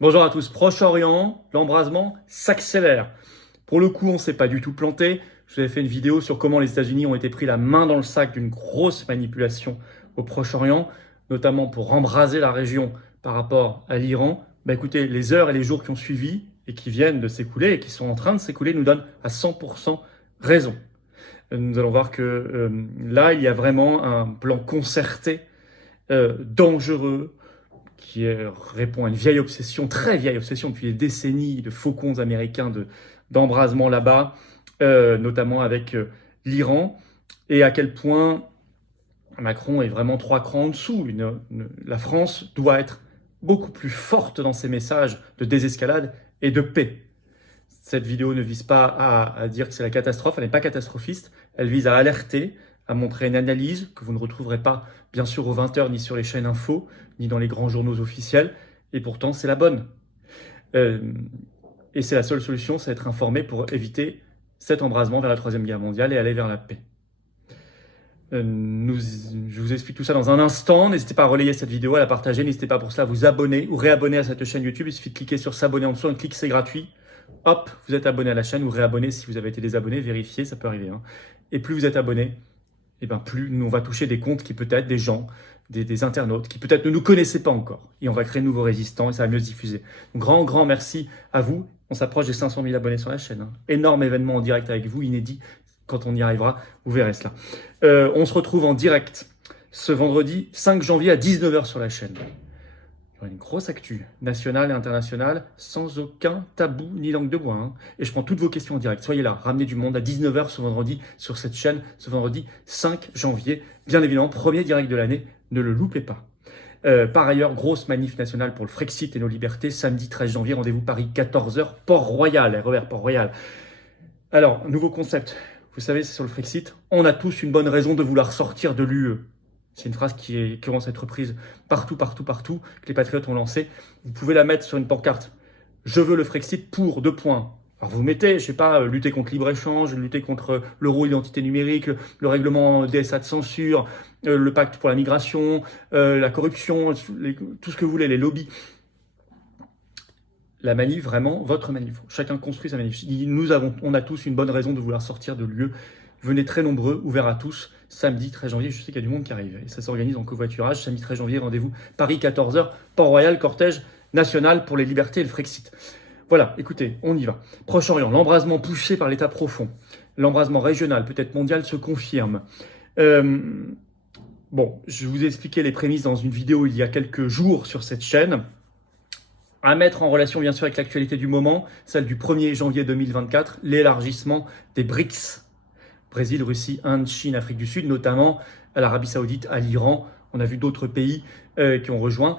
Bonjour à tous. Proche-Orient, l'embrasement s'accélère. Pour le coup, on ne s'est pas du tout planté. Je vous avais fait une vidéo sur comment les États-Unis ont été pris la main dans le sac d'une grosse manipulation au Proche-Orient, notamment pour embraser la région par rapport à l'Iran. Écoutez, les heures et les jours qui ont suivi et qui viennent de s'écouler et qui sont en train de s'écouler nous donnent à 100% raison. Nous allons voir que là, il y a vraiment un plan concerté, dangereux, répond à une vieille obsession, très vieille obsession depuis des décennies de faucons américains d'embrasement là-bas, notamment avec l'Iran, et à quel point Macron est vraiment 3 crans en dessous. La France doit être beaucoup plus forte dans ses messages de désescalade et de paix. Cette vidéo ne vise pas à dire que c'est la catastrophe, elle n'est pas catastrophiste, elle vise à alerter, à montrer une analyse que vous ne retrouverez pas bien sûr aux 20h ni sur les chaînes info, ni dans les grands journaux officiels, et pourtant c'est la bonne. Et c'est la seule solution, c'est être informé pour éviter cet embrasement vers la Troisième Guerre mondiale et aller vers la paix. Je vous explique tout ça dans un instant. N'hésitez pas à relayer cette vidéo, à la partager. N'hésitez pas pour cela à vous abonner ou réabonner à cette chaîne YouTube. Il suffit de cliquer sur s'abonner en dessous. Un clic, c'est gratuit. Hop, vous êtes abonné à la chaîne ou réabonné si vous avez été désabonné. Vérifiez, ça peut arriver. Et plus vous êtes abonné, et plus nous, on va toucher des comptes qui peut-être, des gens, des internautes, qui peut-être ne nous connaissaient pas encore. Et on va créer de nouveaux résistants et ça va mieux se diffuser. Donc, grand merci à vous. On s'approche des 500 000 abonnés sur la chaîne. Énorme événement en direct avec vous, inédit. Quand on y arrivera, vous verrez cela. On se retrouve en direct ce vendredi 5 janvier à 19h sur la chaîne. Il y aura une grosse actu nationale et internationale sans aucun tabou ni langue de bois. Et je prends toutes vos questions en direct. Soyez là, ramenez du monde à 19h ce vendredi sur cette chaîne, ce vendredi 5 janvier. Bien évidemment, premier direct de l'année, ne le loupez pas. Par ailleurs, grosse manif nationale pour le Frexit et nos libertés, samedi 13 janvier, rendez-vous Paris 14h, Port-Royal, RER Port-Royal. Alors, nouveau concept. Vous savez, c'est sur le Frexit. On a tous une bonne raison de vouloir sortir de l'UE. C'est une phrase qui commence à être reprise partout, que les patriotes ont lancée. Vous pouvez la mettre sur une pancarte. Je veux le Frexit pour 2 points. Alors vous mettez, je sais pas, lutter contre le libre-échange, lutter contre l'euro identité numérique, le règlement DSA de censure, le pacte pour la migration, la corruption, tout ce que vous voulez, les lobbies. La manif, vraiment, votre manif. Chacun construit sa manif. On a tous une bonne raison de vouloir sortir de l'UE. Venez très nombreux, ouvert à tous, samedi 13 janvier. Je sais qu'il y a du monde qui arrive. Et ça s'organise en covoiturage. Samedi 13 janvier, rendez-vous Paris 14h, Port-Royal, cortège national pour les libertés et le Frexit. Voilà, écoutez, on y va. Proche-Orient, l'embrasement poussé par l'État profond. L'embrasement régional, peut-être mondial, se confirme. Bon, je vous ai expliqué les prémices dans une vidéo il y a quelques jours sur cette chaîne. À mettre en relation bien sûr avec l'actualité du moment, celle du 1er janvier 2024, l'élargissement des BRICS. Brésil, Russie, Inde, Chine, Afrique du Sud, notamment à l'Arabie Saoudite, à l'Iran. On a vu d'autres pays qui ont rejoint.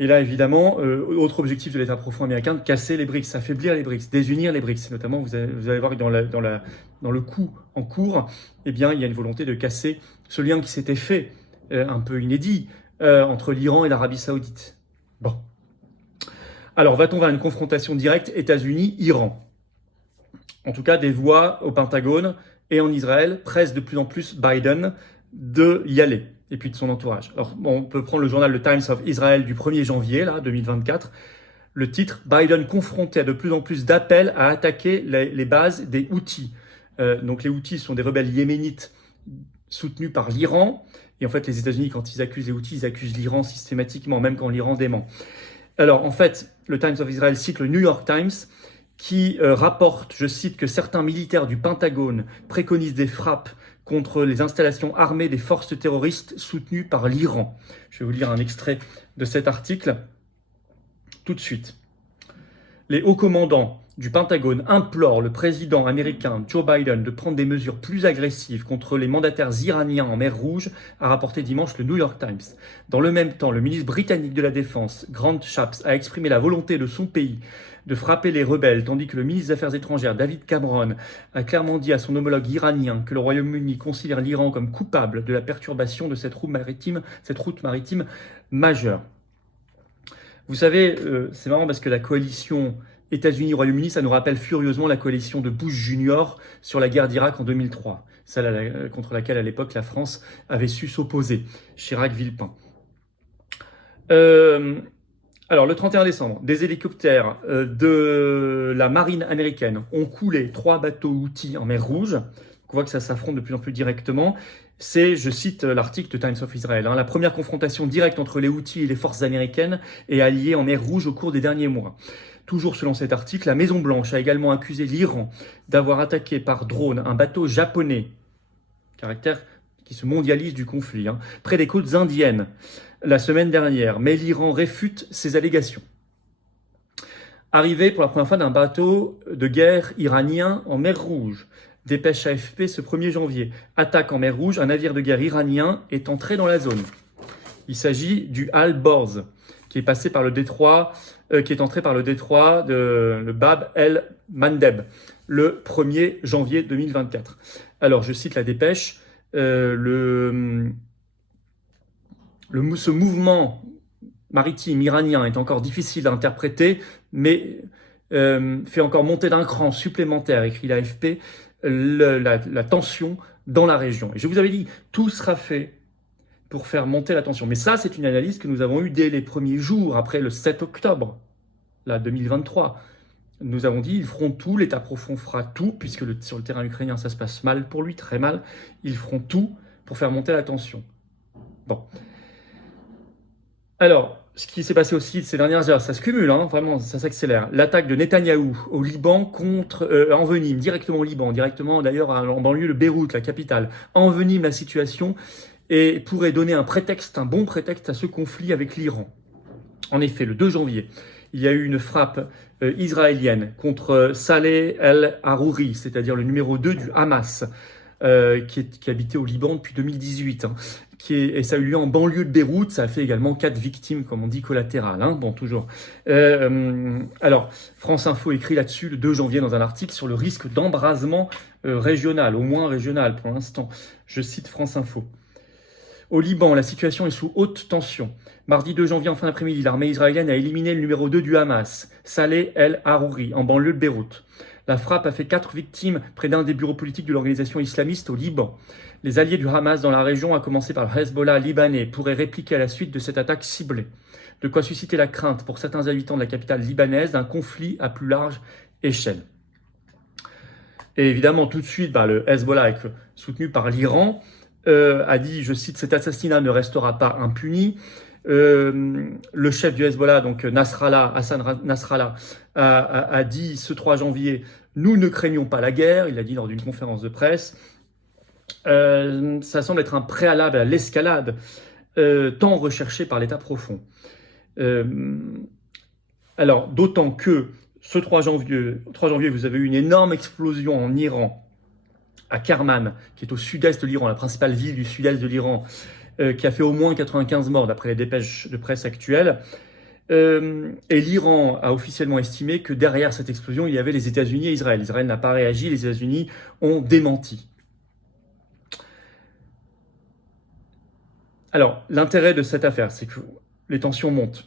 Et là, évidemment, autre objectif de l'État profond américain, de casser les BRICS, affaiblir les BRICS, désunir les BRICS. Notamment, vous allez voir que dans le coup en cours, il y a une volonté de casser ce lien qui s'était fait, un peu inédit, entre l'Iran et l'Arabie Saoudite. Bon. Alors, va-t-on vers une confrontation directe États-Unis-Iran? En tout cas, des voix au Pentagone et en Israël pressent de plus en plus Biden de y aller, et puis de son entourage. Alors, on peut prendre le journal The Times of Israel du 1er janvier, 2024. Le titre, Biden confronté à de plus en plus d'appels à attaquer les bases des Houthis. Donc les Houthis sont des rebelles yéménites soutenus par l'Iran. Et en fait, les États-Unis, quand ils accusent les Houthis, ils accusent l'Iran systématiquement, même quand l'Iran dément. Alors, en fait, le Times of Israel cite le New York Times qui rapporte, je cite, que certains militaires du Pentagone préconisent des frappes contre les installations armées des forces terroristes soutenues par l'Iran. Je vais vous lire un extrait de cet article tout de suite. Les hauts commandants du Pentagone implorent le président américain Joe Biden de prendre des mesures plus agressives contre les mandataires iraniens en mer Rouge, a rapporté dimanche le New York Times. Dans le même temps, le ministre britannique de la Défense, Grant Shapps, a exprimé la volonté de son pays de frapper les rebelles, tandis que le ministre des Affaires étrangères, David Cameron, a clairement dit à son homologue iranien que le Royaume-Uni considère l'Iran comme coupable de la perturbation de cette route maritime majeure. Vous savez, c'est marrant parce que la coalition États-Unis-Royaume-Uni, ça nous rappelle furieusement la coalition de Bush Junior sur la guerre d'Irak en 2003, celle contre laquelle à l'époque la France avait su s'opposer, Chirac-Villepin. Alors, le 31 décembre, des hélicoptères de la marine américaine ont coulé 3 bateaux Houthis en mer Rouge. On voit que ça s'affronte de plus en plus directement. C'est, je cite l'article de Times of Israel, la première confrontation directe entre les Houthis et les forces américaines et alliées en mer Rouge au cours des derniers mois. Toujours selon cet article, la Maison-Blanche a également accusé l'Iran d'avoir attaqué par drone un bateau japonais, caractère qui se mondialise du conflit, près des côtes indiennes la semaine dernière. Mais l'Iran réfute ces allégations. Arrivée pour la première fois d'un bateau de guerre iranien en mer Rouge. Dépêche AFP ce 1er janvier. Attaque en mer Rouge, un navire de guerre iranien est entré dans la zone. Il s'agit du Al-Borz, qui est passé par le détroit, qui est entré par le détroit de le Bab el-Mandeb le 1er janvier 2024. Alors, je cite la dépêche, ce mouvement maritime iranien est encore difficile à interpréter, mais fait encore monter d'un cran supplémentaire, écrit l'AFP, la tension dans la région. Et je vous avais dit, tout sera fait pour faire monter la tension. Mais ça, c'est une analyse que nous avons eue dès les premiers jours, après le 7 octobre, là, 2023. Nous avons dit, ils feront tout, l'État profond fera tout, puisque sur le terrain ukrainien, ça se passe mal pour lui, très mal. Ils feront tout pour faire monter la tension. Bon. Alors, ce qui s'est passé aussi ces dernières heures, ça se cumule, vraiment, ça s'accélère. L'attaque de Netanyahou au Liban envenime, directement au Liban, directement d'ailleurs en banlieue de Beyrouth, la capitale, envenime la situation et pourrait donner un bon prétexte à ce conflit avec l'Iran. En effet, le 2 janvier, il y a eu une frappe israélienne contre Saleh el-Harouri, c'est-à-dire le numéro 2 du Hamas, qui habitait au Liban depuis 2018. Et ça a eu lieu en banlieue de Beyrouth. Ça a fait également 4 victimes, comme on dit, collatérales. Bon, toujours. Alors, France Info écrit là-dessus le 2 janvier dans un article sur le risque d'embrasement régional, au moins régional pour l'instant. Je cite France Info. Au Liban, la situation est sous haute tension. Mardi 2 janvier, en fin d'après-midi, l'armée israélienne a éliminé le numéro 2 du Hamas, Saleh el-Harouri, en banlieue de Beyrouth. La frappe a fait 4 victimes près d'un des bureaux politiques de l'organisation islamiste au Liban. Les alliés du Hamas dans la région, à commencer par le Hezbollah libanais, pourraient répliquer à la suite de cette attaque ciblée. De quoi susciter la crainte pour certains habitants de la capitale libanaise d'un conflit à plus large échelle. Et évidemment, tout de suite, le Hezbollah, soutenu par l'Iran, a dit, je cite, « Cet assassinat ne restera pas impuni ». Le chef du Hezbollah, donc Hassan Nasrallah, a dit ce 3 janvier « Nous ne craignons pas la guerre », il l'a dit lors d'une conférence de presse. Ça semble être un préalable à l'escalade tant recherchée par l'État profond. Alors, d'autant que ce 3 janvier, vous avez eu une énorme explosion en Iran, à Kerman, qui est au sud-est de l'Iran, la principale ville du sud-est de l'Iran, qui a fait au moins 95 morts d'après les dépêches de presse actuelles. Et l'Iran a officiellement estimé que derrière cette explosion, il y avait les États-Unis et Israël. Israël n'a pas réagi, les États-Unis ont démenti. Alors, l'intérêt de cette affaire, c'est que les tensions montent.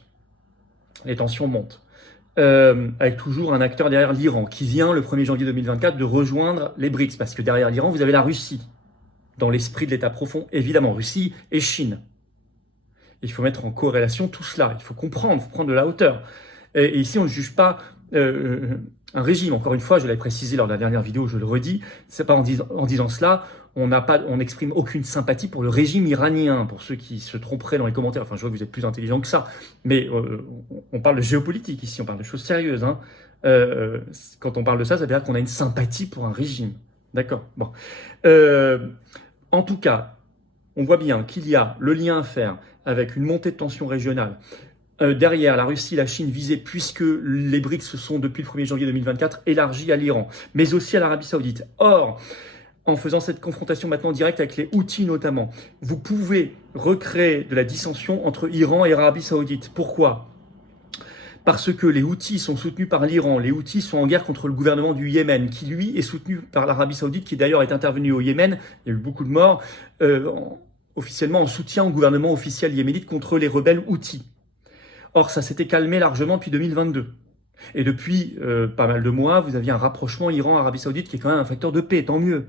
Avec toujours un acteur derrière l'Iran, qui vient le 1er janvier 2024 de rejoindre les BRICS, parce que derrière l'Iran, vous avez la Russie, dans l'esprit de l'État profond, évidemment, Russie et Chine. Il faut mettre en corrélation tout cela, il faut comprendre, il faut prendre de la hauteur. Et ici, on ne juge pas un régime. Encore une fois, je l'avais précisé lors de la dernière vidéo, je le redis, c'est pas en disant cela, on n'exprime aucune sympathie pour le régime iranien, pour ceux qui se tromperaient dans les commentaires. Enfin, je vois que vous êtes plus intelligents que ça, mais on parle de géopolitique ici, on parle de choses sérieuses. Quand on parle de ça, ça veut dire qu'on a une sympathie pour un régime. D'accord. Bon. En tout cas, on voit bien qu'il y a le lien à faire avec une montée de tension régionale. Derrière, la Russie et la Chine visées, puisque les BRICS se sont, depuis le 1er janvier 2024, élargis à l'Iran, mais aussi à l'Arabie Saoudite. Or, en faisant cette confrontation maintenant directe avec les Houthis notamment, vous pouvez recréer de la dissension entre Iran et Arabie Saoudite. Pourquoi ? Parce que les Houthis sont soutenus par l'Iran. Les Houthis sont en guerre contre le gouvernement du Yémen, qui lui est soutenu par l'Arabie Saoudite, qui d'ailleurs est intervenu au Yémen. Il y a eu beaucoup de morts, officiellement en soutien au gouvernement officiel yéménite contre les rebelles Houthis. Or, ça s'était calmé largement depuis 2022. Et depuis pas mal de mois, vous aviez un rapprochement Iran-Arabie Saoudite qui est quand même un facteur de paix, tant mieux.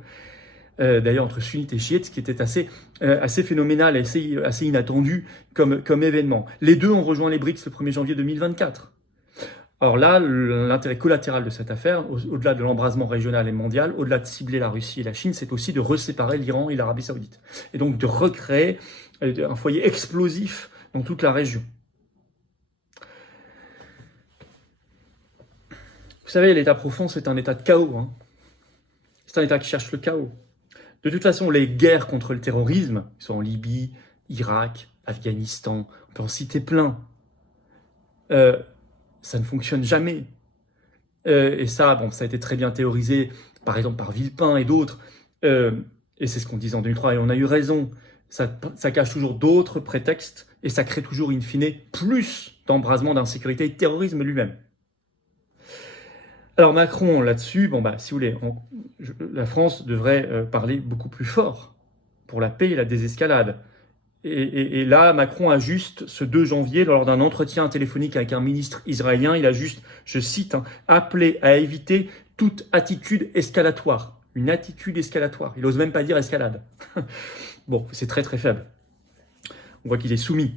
d'ailleurs entre sunnites et chiites, ce qui était assez phénoménal, assez inattendu comme événement. Les deux ont rejoint les BRICS le 1er janvier 2024. Alors là, l'intérêt collatéral de cette affaire, au-delà de l'embrasement régional et mondial, au-delà de cibler la Russie et la Chine, c'est aussi de reséparer l'Iran et l'Arabie Saoudite. Et donc de recréer un foyer explosif dans toute la région. Vous savez, l'état profond, c'est un état de chaos. Hein. C'est un état qui cherche le chaos. De toute façon, les guerres contre le terrorisme, qui sont en Libye, Irak, Afghanistan, on peut en citer plein, ça ne fonctionne jamais. Et ça, bon, ça a été très bien théorisé, par exemple par Villepin et d'autres, et c'est ce qu'on disait en 2003, et on a eu raison. Ça cache toujours d'autres prétextes, et ça crée toujours, in fine, plus d'embrasement, d'insécurité et de terrorisme lui-même. Alors Macron, là-dessus, bon bah, si vous voulez, la France devrait parler beaucoup plus fort pour la paix et la désescalade. Et là, Macron a juste, ce 2 janvier, lors d'un entretien téléphonique avec un ministre israélien, il a juste, je cite, appelé à éviter toute attitude escalatoire. Une attitude escalatoire. Il n'ose même pas dire escalade. Bon, c'est très très faible. On voit qu'il est soumis.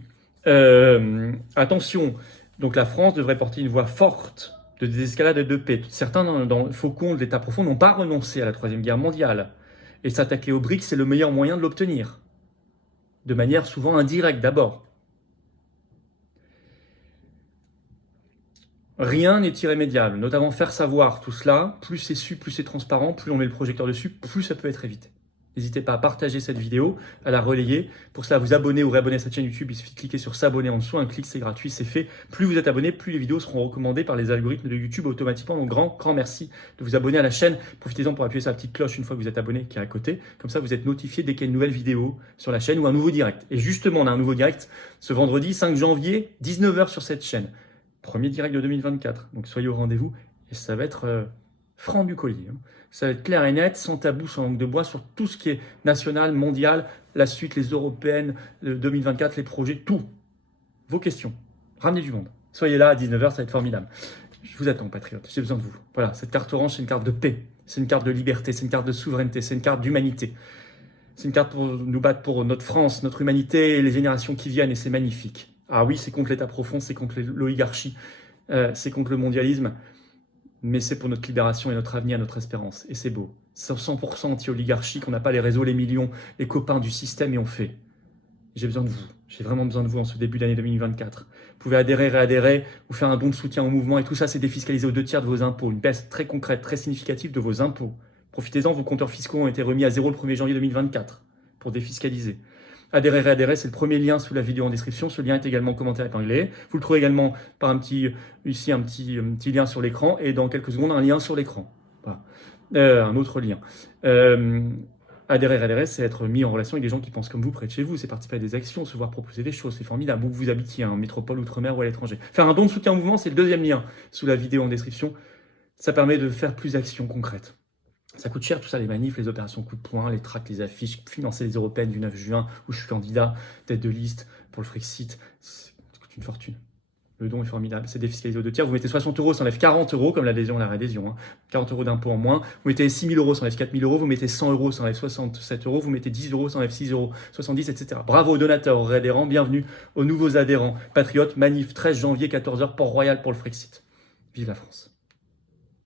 Attention, donc la France devrait porter une voix forte de désescalade et de paix. Certains, dans le faucon de l'État profond, n'ont pas renoncé à la Troisième Guerre mondiale. Et s'attaquer aux BRICS, c'est le meilleur moyen de l'obtenir. De manière souvent indirecte d'abord. Rien n'est irrémédiable, notamment faire savoir tout cela. Plus c'est su, plus c'est transparent, plus on met le projecteur dessus, plus ça peut être évité. N'hésitez pas à partager cette vidéo, à la relayer. Pour cela, vous abonner ou réabonner à cette chaîne YouTube. Il suffit de cliquer sur s'abonner en dessous. Un clic, c'est gratuit, c'est fait. Plus vous êtes abonné, plus les vidéos seront recommandées par les algorithmes de YouTube automatiquement. Donc, grand merci de vous abonner à la chaîne. Profitez-en pour appuyer sur la petite cloche une fois que vous êtes abonné qui est à côté. Comme ça, vous êtes notifié dès qu'il y a une nouvelle vidéo sur la chaîne ou un nouveau direct. Et justement, on a un nouveau direct ce vendredi 5 janvier, 19h sur cette chaîne. Premier direct de 2024. Donc, soyez au rendez-vous et ça va être franc du collier. Ça va être clair et net, sans tabou, sans langue de bois, sur tout ce qui est national, mondial, la suite, les européennes, 2024, les projets, tout. Vos questions. Ramenez du monde. Soyez là à 19h, ça va être formidable. Je vous attends, patriotes. J'ai besoin de vous. Voilà, cette carte orange, c'est une carte de paix. C'est une carte de liberté. C'est une carte de souveraineté. C'est une carte d'humanité. C'est une carte pour nous battre pour notre France, notre humanité et les générations qui viennent. Et c'est magnifique. Ah oui, c'est contre l'État profond, c'est contre l'oligarchie, c'est contre le mondialisme. Mais c'est pour notre libération et notre avenir, notre espérance. Et c'est beau. C'est 100% anti-oligarchique, on n'a pas les réseaux, les millions, les copains du système et on fait. J'ai besoin de vous. J'ai vraiment besoin de vous en ce début d'année 2024. Vous pouvez adhérer, réadhérer, ou faire un don de soutien au mouvement. Et tout ça, c'est défiscalisé aux 2/3 de vos impôts. Une baisse très concrète, très significative de vos impôts. Profitez-en, vos compteurs fiscaux ont été remis à 0 le 1er janvier 2024 pour défiscaliser. Adhérer, réadhérer, c'est le premier lien sous la vidéo en description. Ce lien est également en commentaire épinglé. Vous le trouvez également par un petit lien sur l'écran et dans quelques secondes, un lien sur l'écran. Voilà. Un autre lien. Adhérer, réadhérer, c'est être mis en relation avec des gens qui pensent comme vous près de chez vous. C'est participer à des actions, se voir proposer des choses. C'est formidable. Où vous habitiez, en métropole, outre-mer ou à l'étranger. Faire un don de soutien au mouvement, c'est le deuxième lien sous la vidéo en description. Ça permet de faire plus d'actions concrètes. Ça coûte cher tout ça, les manifs, les opérations coup de poing, les tracts, les affiches, financer les européennes du 9 juin où je suis candidat, tête de liste pour le Frexit, ça coûte une fortune. Le don est formidable, c'est défiscalisé aux 2/3. Vous mettez 60 €, ça enlève 40 € comme l'adhésion et la réadhésion. 40 € d'impôt en moins. Vous mettez 6 000 €, ça enlève 4 000 €. Vous mettez 100 €, ça enlève 67 €. Vous mettez 10 €, ça enlève 6 €, 70, etc. Bravo aux donateurs, aux réadhérents, bienvenue aux nouveaux adhérents. Patriotes, manif 13 janvier, 14h, Port-Royal pour le Frexit. Vive la France.